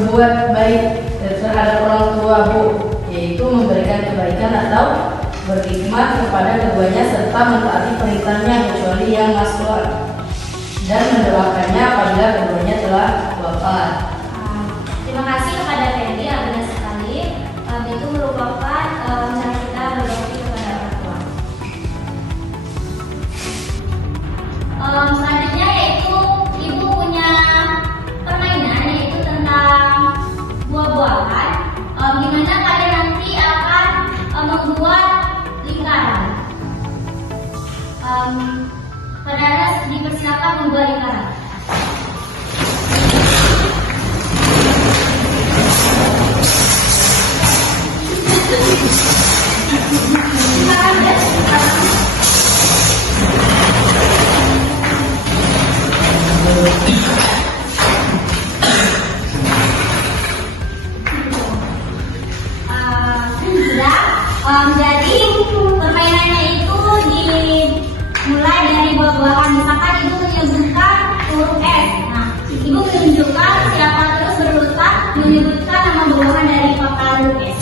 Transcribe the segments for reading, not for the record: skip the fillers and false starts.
berbuat baik terhadap orang tua, Bu, yaitu memberikan kebaikan atau berkhidmat kepada keduanya serta mentaati perintahnya kecuali yang maksud dan mendoakannya apabila keduanya telah wafat. Terima kasih kepada Fendi yang benar sekali. Itu merupakan cara kita berbakti kepada orang tua. Selanjutnya yaitu ibu punya permainan yaitu tentang buah-buahan. Gimana kalian nanti akan membuat lingkaran. Saudara dipersilakan membuat lingkaran. Jadi permainannya itu dimulai dari buah-buahan. Misalkan ibu menyebutkan huruf S. Nah, ibu menunjukkan siapa terus berurutan menyebutkan nama buah-buahan dari pangkalan huruf S.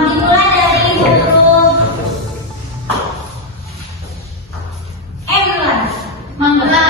Dimulai dari huruf M duluan. Mangga.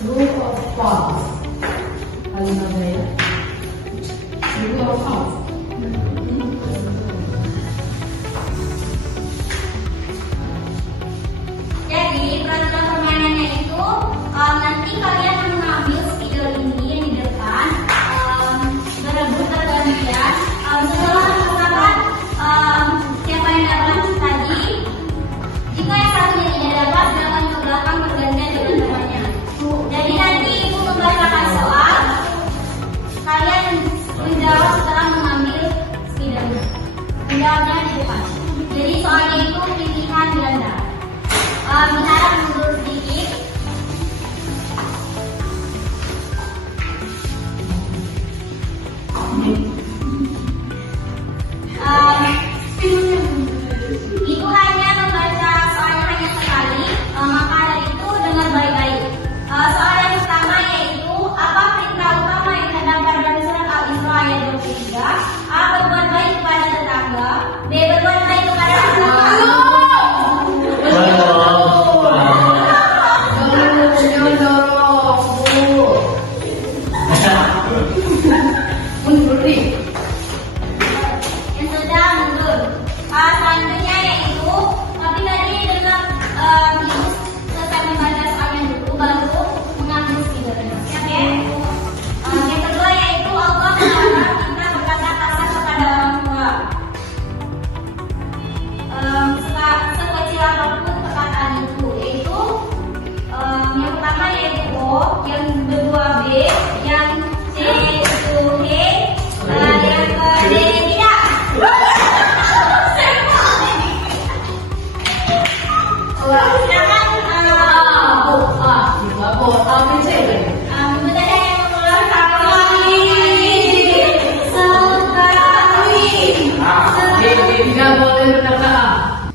True or false? Kalimat saya. True or false? Jadi peraturan permainannya itu nanti kalian mengambil spidol ini yang di depan, berebut bergantian. Setelah mengatakan siapa yang dapat tadi, jika yang satunya tidak dapat, jangan ke belakang bergantian dengan temannya. Jadi nanti ibu membacakan soal, kalian menjawab setelah mengambil spidolnya. Menjawabnya di depan. Jadi soalnya itu pilihan ganda. Bentar, mundur sedikit. Ibu hanya membaca soalnya hanya sekali, maka dari itu dengar baik-baik. Soal yang pertama yaitu apa perintah utama yang terdapat dalam surat Al-Isra ayat 23? A. Berbuat baik kepada tetangga. B. Berbuat baik kepada tetangga. Yang sudah mundur. Selanjutnya yaitu tapi tadi dengar ibu selesai membaca soalnya dulu baru mengambil spidolnya. Siap ya? Yang kedua yaitu Allah melarang kita berkata kasar kepada orang tua. Sekecil apapun perkataan itu, yaitu yang pertama yaitu O, yang kedua B, yang C itu He, yang ke D tidak. Tidak boleh berkata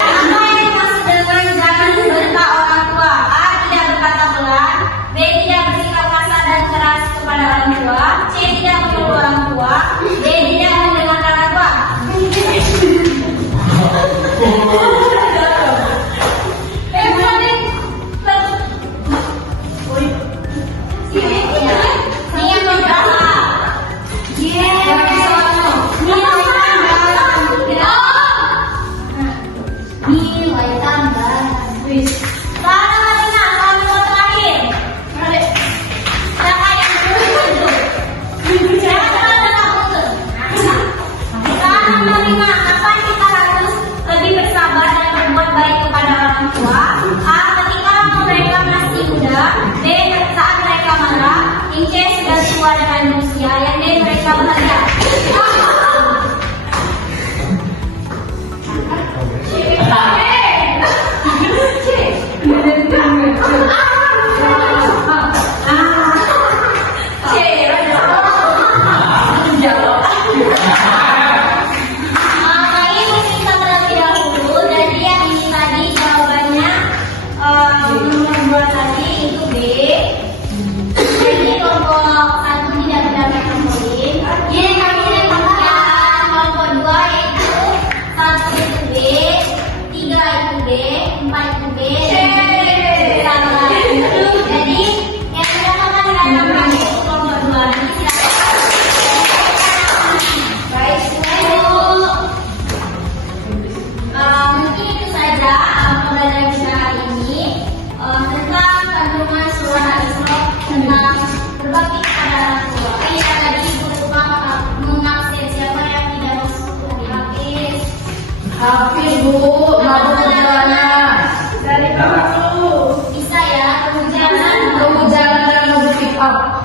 Apa yang dimaksud dengan jangan membentak orang tua? A. Tidak berkata pelan. B. Tidak bersikap kasar dan keras kepada orang tua. C. Tidak menyuruh orang tua. D. Tidak mendengarkan orang tua. Ini yang keberapa? Nilai tambah. Sekarang Marina, kalimat terakhir. Siapa yang mundur? Siapa yang mundur? Sekarang Marina, kapan kita harus lebih bersabar dan berbuat baik kepada orang tua? A. Ketika mereka masih muda. B. Saat mereka marah. Yang C. Sudah tua dan lanjut usia. Yang D. Mereka bahagia. Hafiz Bu, mau perjalanan dari dulu. Bisa ya, kehujanan dan mau pick up.